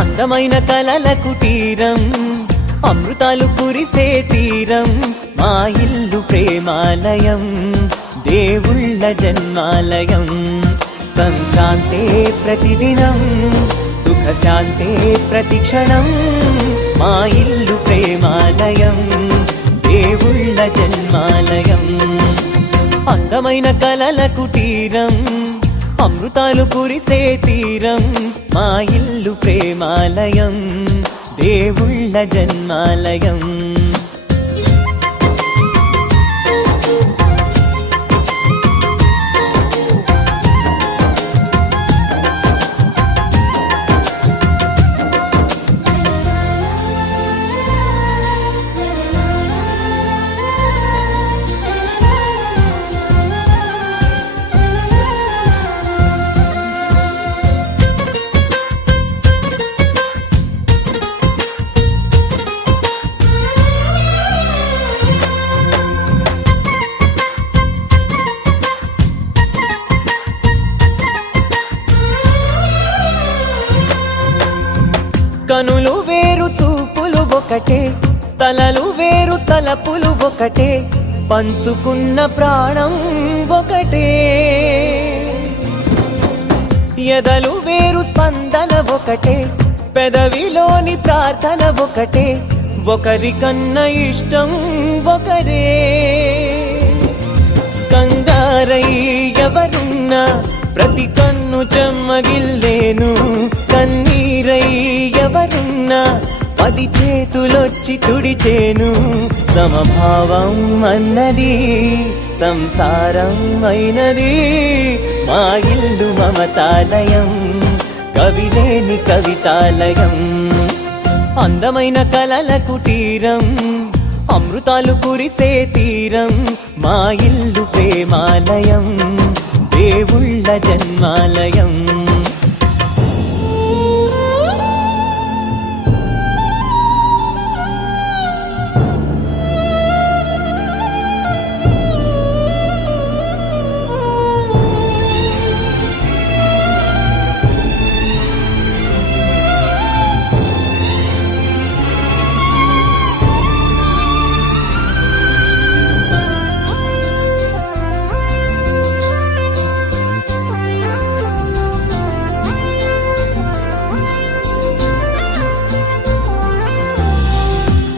అందమైన కలల కుటీరం, అమృతాలు కురిసే తీరం, మా ఇల్లు ప్రేమాలయం, దేవుళ్ళ జన్మాలయం. సంక్రాంతే ప్రతిదినం, సుఖశాంతే ప్రతిక్షణం, మా ఇల్లు ప్రేమాలయం, దేవుళ్ళ జన్మాలయం. అందమైన కలల కుటీరం, అమృతాలు కురిసే తీరం, మా ఇల్లు ప్రేమాలయం, దేవుళ్ళ జన్మాలయం. కనులు వేరు చూపులు ఒకటే, తలలు వేరు తలపులు ఒకటే, పంచుకున్న ప్రాణం ఒకటే. ఎదలు వేరు స్పందన ఒకటే, పెదవిలోని ప్రార్థన ఒకటే, ఒకరికన్నా ఇష్టం ఒకరే. కంగారై ఎవరున్నా ప్రతి కన్ను చెమ్మగిల్లేను, కన్నీరై ఎవరున్నా 10 చేతులొచ్చి తుడిచేను. సమభావం అన్నది సంసారం అయినది, మా ఇల్లు మమతాలయం, కవిలేని కవితాలయం. అందమైన కలల కుటీరం, అమృతాలు కురిసే తీరం, మా ఇల్లు ప్రేమాలయం, దేవుళ్ళ జన్మాలయం.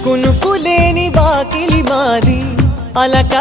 కునుకులేని వాకిలి మాది, అలక